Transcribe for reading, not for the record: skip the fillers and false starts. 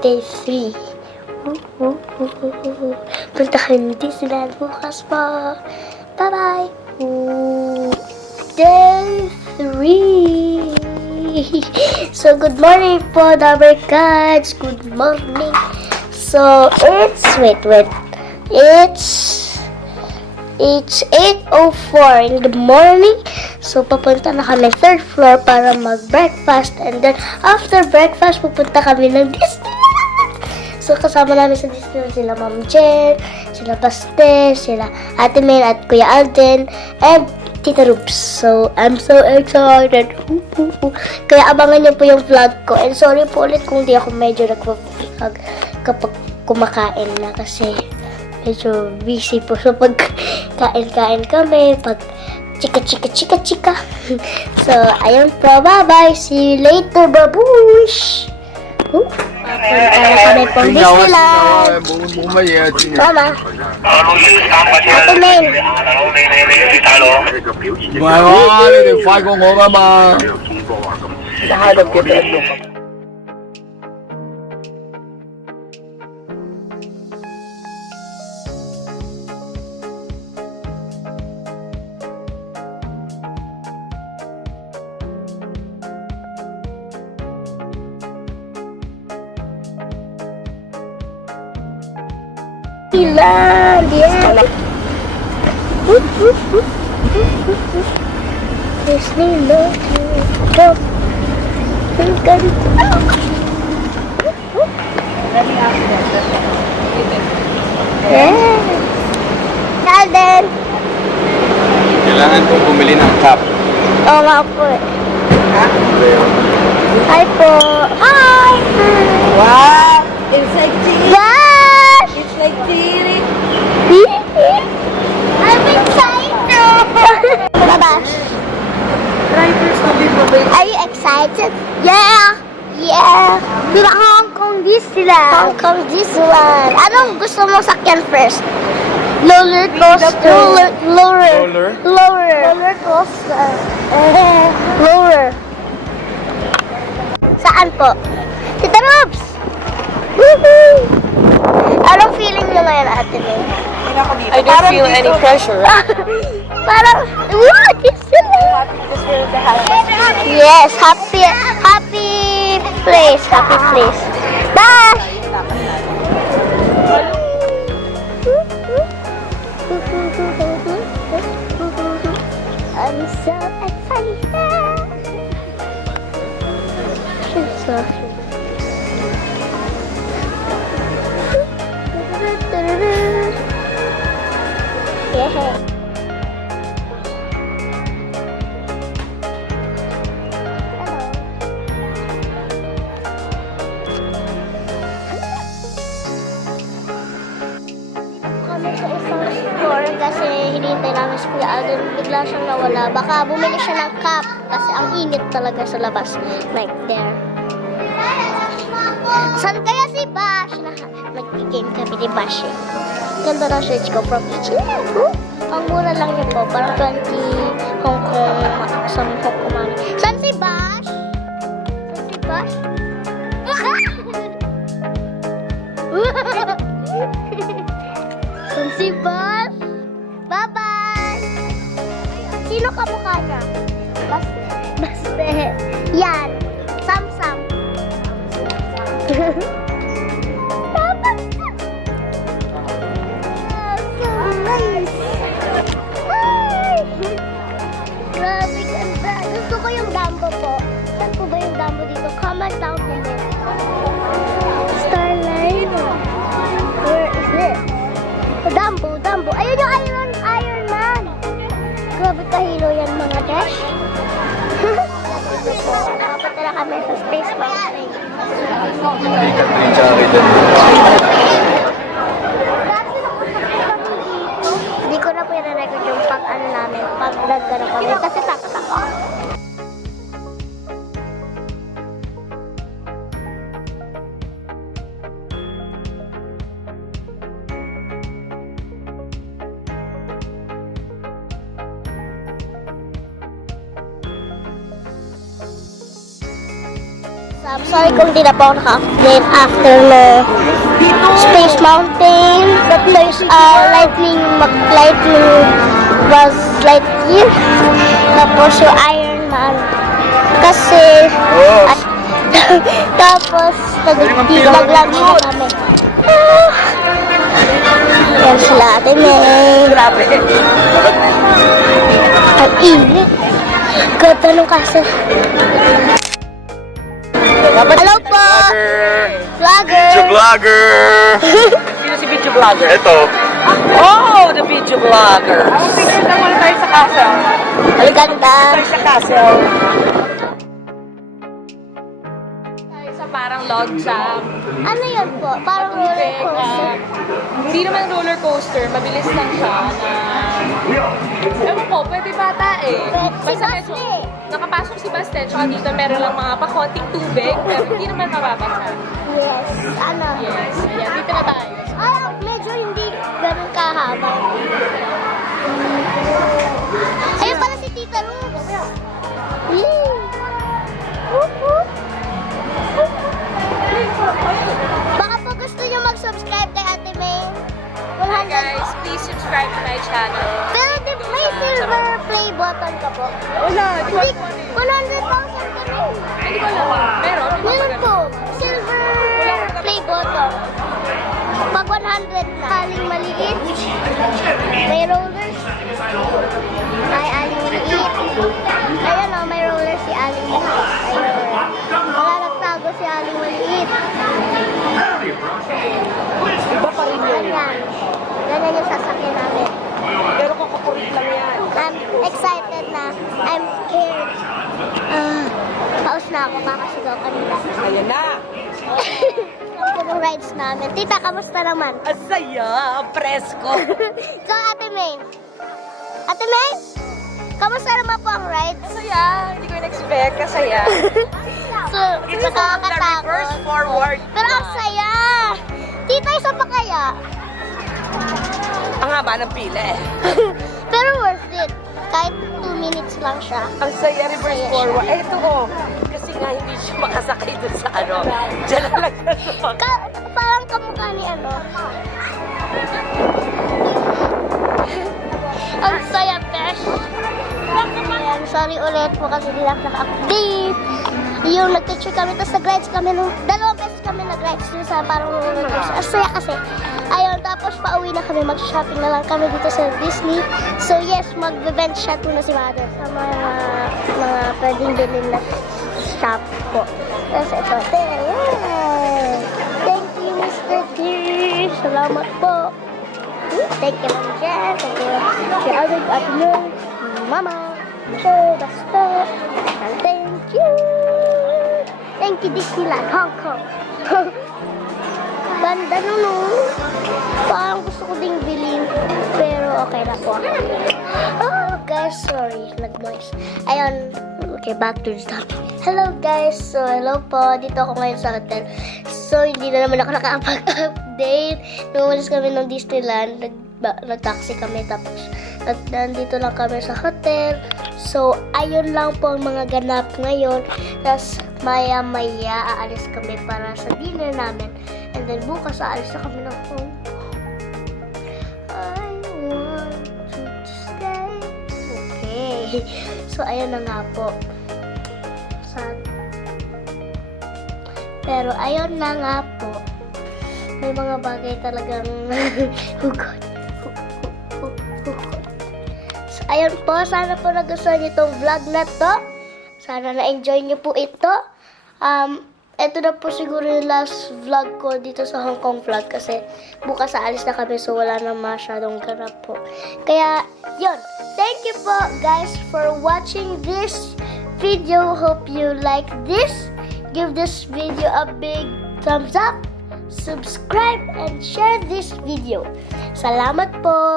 Day 3. Punta kami ng Disneyland bukas po. Bye-bye! Day 3. So, good morning po, Dabber Cats. Good morning. So, it's, It's 8:04 in the morning. So, papunta na kami 3rd floor para mag-breakfast. And then, after breakfast, pupunta kami ng Disneyland. So, kasama namin sa Disneyland sila Ma'am Jen, sila Baste, sila Ate May at Kuya Alden, and Tita Rubes. So, I'm so excited. Kaya abangan niyo po yung vlog ko. And sorry po ulit kung di ako medyo nagpa-vlog kapag kumakain na kasi medyo busy po. So, pag kain-kain kami, pag chika. So, ayun po. Bye-bye. See you later, babush! Papunta na kami pong Disneyland. Mama. Ate Mel. 唔係喎，你哋快過我㗎嘛！喺度叫俾人用。Disneyland, yeah. Disneyland, go. Ang ganda. Yeah. Alden. Kailangan kong bumili ng cup. Oo nga po eh. Hi po. Hi. Wow! It's like tea. Gosh. It's like tea. I'm excited. Babash. Are you excited? Yeah. Diba Hong Kong Disneyland? Hong Kong Disneyland. Anong gusto mo sakyan first? Roller coaster. Roller coaster. Roller. Saan po? Tita Robs! Woohoo! Anong feeling nyo ngayon, Ate May? I don't feel any pressure. Parang, what is it? Yes, happy place. Bye! I'm so excited. She's so yeah. Kami sa isang store kasi hinihintay namin si Kuya Alden. Bigla siyang nawala. Baka bumili siya ng cup kasi ang init talaga sa labas. Like there. Saan kaya si Bash? Nag-game kami ni Bash eh. Ganda na shirts ko from H&M. Ang mura lang yun po. Parang 20 Hong Kong sa Hong Kong money. Saan si Bash? Saan si Bash? Bye-bye! Sino kamukha niya? Baste. Yan. Sam. Papa! So nice! Hi! Grabe ganda. Gusto ko yung Dumbo po. Saan po ba yung Dumbo dito? Comment down below. Starline. Where is it? Dumbo. Ayun yung Iron Man. Grabe kahilo yan mga dash. Nakapunta na kami sa Space Mountain. Hindi ko na po yung record yung pag-ano namin, pag-vlog ka na kami kasi takot ako. Sorry kung di na po ako naka-update after the Space Mountain. There's lightning was Lightyear. Tapos yung Iron Man. Kasi, tapos naglaro kami. Yan sila Ate May. Grabe. Ang init. Ganda nung castle. Hello po! Vlogger! Vlogger! Sino si video vlogger? Ito. Oh, the video vlogger. Picture na muna tayo sa castle. Ang ganda. Tayo sa castle. Tayo sa parang log jam. Ano yun po? Parang roller coaster. Hindi naman roller coaster, mabilis lang siya na... Ewan ko, pwede bata eh. Si Basta medyo, Basti. nakapasok si Baste, tsaka dito meron lang mga pakonting tubig, pero hindi naman mababasa. Yes. Ano? Yes, yan, dito na tayo. Ah, medyo hindi ganun kahaba. Ayun pala si Tita Roots. Yee! Whoop, whoop. Baka po gusto nyo mag-subscribe kay Ate May. 100. Guys, please subscribe to my channel. Pero may silver play button ka po. Wala, Hindi, 100,000 kami. Hindi ko alam. Meron? Meron po. Silver play button. Pag 100 na. Aling maliit. May rollers. Ay, aling maliit. Ayan o, may rollers si aling maliit. Ayun. Wala nagtago si aling maliit. Iba pa rin yun. Ayan. Ganyan yung sasakyan namin. Pero kukukurit lang yan. I'm excited na. I'm scared. Paus na ako. Kakasigaw kanila. Ayan na. Ang puro rides namin. Tita, kamusta naman? Ang saya, presko. So, Ate May. Ate May? Kamusta naman po ang rides? Kasaya, hindi ko in-expect, kasaya. So, It's on the reverse nakakatakot. forward. Pero ang saya! Tita, isa pa kaya? Ang haba ng pila eh. Pero worth it. Kahit 2 minutes lang siya. Ang saya, reverse Saya forward. Eh, ito oh. Kasi nga hindi siya makasakay dun sa ano. Diyan lang siya sa Parang kamukha ni ano. Ang saya, Pesh. Ayan, sorry ulit po kasi di lang naka-update. Yung nag-picture kami, tapos nag-rides kami nung 2 beses kami nag-rides dun sa parang roller coaster. Ang saya kasi. Ayun, tapos pauwi na kami, mag-shopping na lang kami dito sa Disney. So yes, mag-event shot muna si Mother sa mga pwedeng bilhin na shop po. Tapos ito, yay! Thank you, Mr. T. Salamat po. Thank you, Ma'am Jen. Thank you, si Alvin, Ate Mer, Mama, Michelle, Basta. And thank you. Thank you, Disneyland, Hong Kong. Ganda nun, no? Parang gusto ko ding bilhin. Pero okay na po. Oh, guys, sorry. Nag-noise. Ayun. Okay, back to the topic. Hello, guys. So, hello po. Dito ako ngayon sa hotel. So, hindi na naman ako nakapag-update. Nung umalis kami ng Disneyland, nag-taxi kami. Tapos, nandito lang kami sa hotel. So, ayun lang po ang mga ganap ngayon. Tapos, maya-maya, aalis kami para sa dinner namin. And then, bukas, aalis na kami ng home. I want you to stay. Okay. So, ayun na nga po. Sad. Pero, ayun na nga po. May mga bagay talagang hugot. So, ayun po. Sana po nagustuhan niyo itong vlog na to. Sana na-enjoy niyo po ito. Ito na po siguro yung last vlog ko dito sa Hong Kong vlog kasi bukas aalis na kami so wala na masyadong ganap po. Kaya, yun. Thank you po guys for watching this video. Hope you like this. Give this video a big thumbs up. Subscribe and share this video. Salamat po!